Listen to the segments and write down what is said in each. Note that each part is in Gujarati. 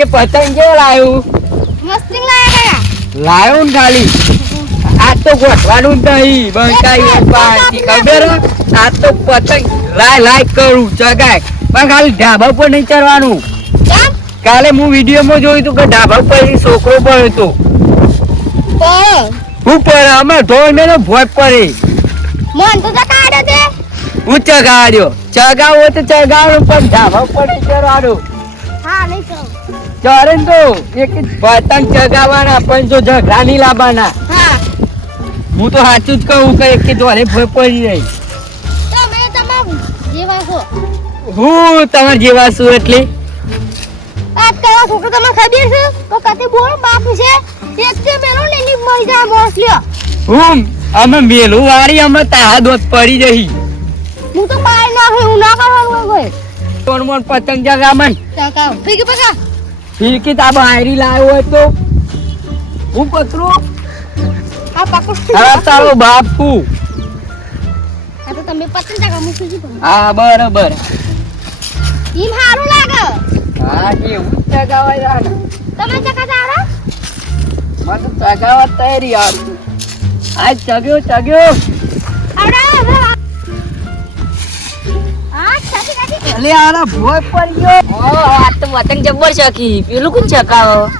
કે પતંગ કેવો લાવ્યું? મસ્તી લાવ્યા લાવ્યો ને ખાલી? આ તો ગોઠવાનું નહીં. બંકાઈ પાછી ખબર આ તો પતંગ. લાય લાય કરું ચગાય. પણ ખાલી ઢાબા પર નહીં ચડવાનું. કાલે હું વિડીયોમાં જોયું હતું કે ઢાબા પર છોકરો પડ્યો હતો. હું પડે અમે ઢોળ મેં ભોજ પડે. મન તો કાઢે છે? હું ચગાડ્યો. ચગાવો તો ચગાડો પણ ઢાબા પર ચડવાનું. હા નહીં ને તો એક પતંગ ચગાવવાના પણ જો ઝઘડા નહીં લાવવાના. હું. તો સાચું જ કહું કે એક ભોય પડી રહી હું તમાર જેવા છું એટલે? વાત છોકરો તમને ખબર છે? તો કતે બોલ બાપુ છે. એક મેલો ને મરી જાય મોસ હું અમે મેલું વાળી અમે દોત પડી જઈ. હું તો માર ના હું ના કરવાનું હોય કોણ મોન પતંગ જગામાં કાકા ફીકી પકા ફીરકી તા બાયરી લાવ્યો હોય તો હું કતરો આ પાકો હા તારો બાપુ આ તો તમે પતંગ ટકા મૂકી દીધું હા બરોબર. ઈમ હારું લાગે. હા કે ઉઠા ગાવા યાર તમે ચકા જારા મને તો ચગાવા તૈયારી. યાર આ ચગ્યો ચગ્યો. એટલે આના ભોય પડી ગયો ઓહો, આ તો પતંગ જબ્બર ચકી પેલું કોણ ચકાવો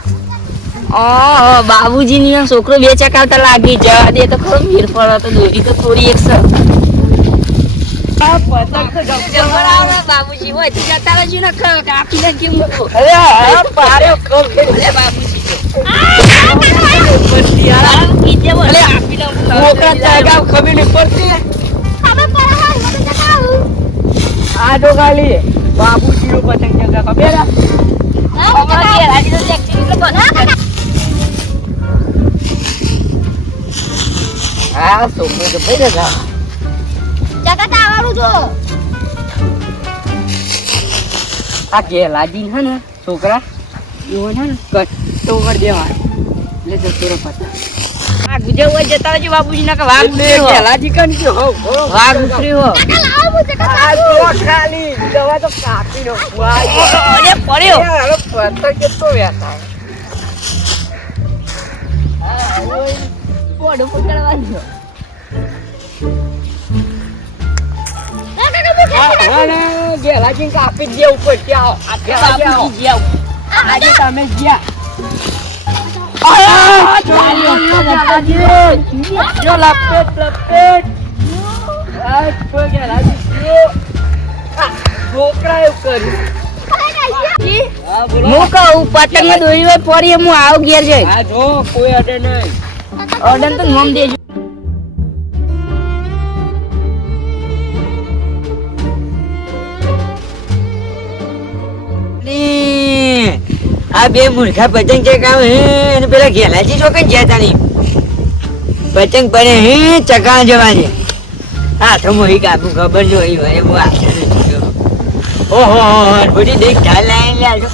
ઓહો બાબુજી ની છોકરો બે ચકાવતા લાગી જવા દે તો ખરો વીર પડો તો દોરી તો થોડી એક આવડે બાબુજી હોય તો જતા રહેજો ને ખ- કાપીને કેમ અરે આ પાર્યો કબ અરે બાબુજી ખબર નહીં પડતી તમે પર હા મને ચકાવું આ જો ખાલી બાબુજી નો પતંગ ચગા ખબર હે? તો છોકરો તો ભાઈ રગા ચકા તાવાનું જો આ ગેલાજી હે ને, છોકરા એવો ને કટ્ટો કરી દેવાનો. એટલે જતો રહે પતંગ આ હોય જતા રહેજો બાબુજી ના વાઘ એટલે હો. ગેલાજી કન કે હો હો. વાઘ ઉતર્યો હો. ચકા લાવો હું ચકા આ જો ખાલી દવા તો કાપી નો અરે પડ્યો પતંગ કેટલો વેચાય પોડો પકડવાનો હા ને ગેલાજી કાપી જ દે ઉપર ત્યાં. આજે તમે ગયા જો લપેટ લપેટ આ તો ગેલાજી ગયો. આ છોકરા કર્યું હું કહું પતંગ દોરી પડી હું આવું ઘેર જઈ જો કોઈ અડે નહીં અડન તો નોમ દેજો આ બે મૂર્ખા પતંગ ચગાવે હે અને પેલા ઘેલાજી છોકરા ગયા તા નહીં પતંગ પડે હે ચકા જવાની હા તો મોહી કાપુ ખબર જો એ હોય બહુ ઓહો બધી દેખ ઢાલ લાઈન લાજો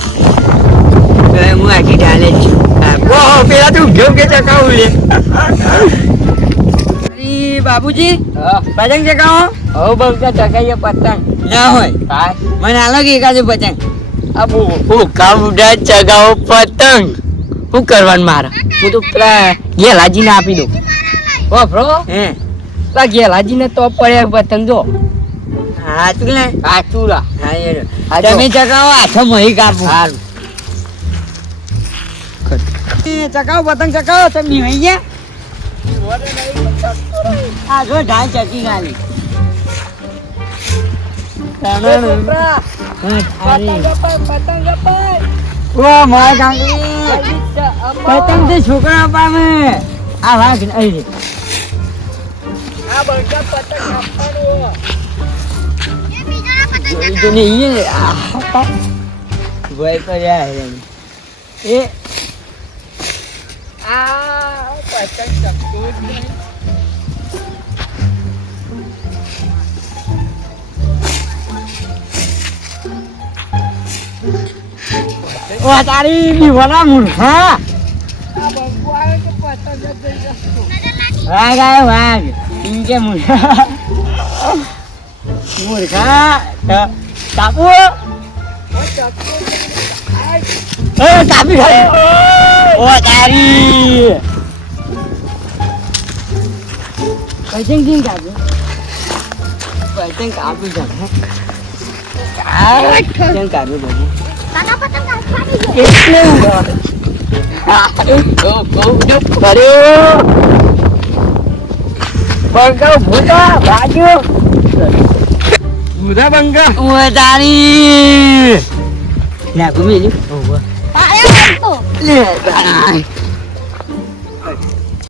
હું આખી ઢાલે જ છું. ઓહો પેલા તું કે ચકાવું લે. બાબુજી પતંગ ચકાવો? હો બગા ચગાઈએ પતંગ. ના હોય. મને આલો કે એકાદું પતંગ. હું કામડા ચગાવો પતંગ શું કરવાનું મારે હું તો પેલા ગેલાજીને આપી દઉં વાપરો હે પેલા ગેલાજીને તો પડે પતંગ જો હા તું ને હા તું રા તમે ચગાવો હાથો મહી કાપું। સારું ચગાવો પતંગ ચગાવો તમે ભાઈ ગયા? આ જો ઢાલ ચકી ગાલી પતંગથી છોકરા પામે આ વાઘ અહીં એ આ પતંગ ચકતું જ નહીં ઓ, તારી દીવાના મૂર્ખા. વાઘ આયો, વાઘ. ઇનકે મૂર્ખા. મૂર્ખા. ટાપુ એ કાપી ખાઈ ઓ, તારી. પતંગ કેમ કાપી? પતંગ કાપી બધું પતંગ બહુ જો ભૂતા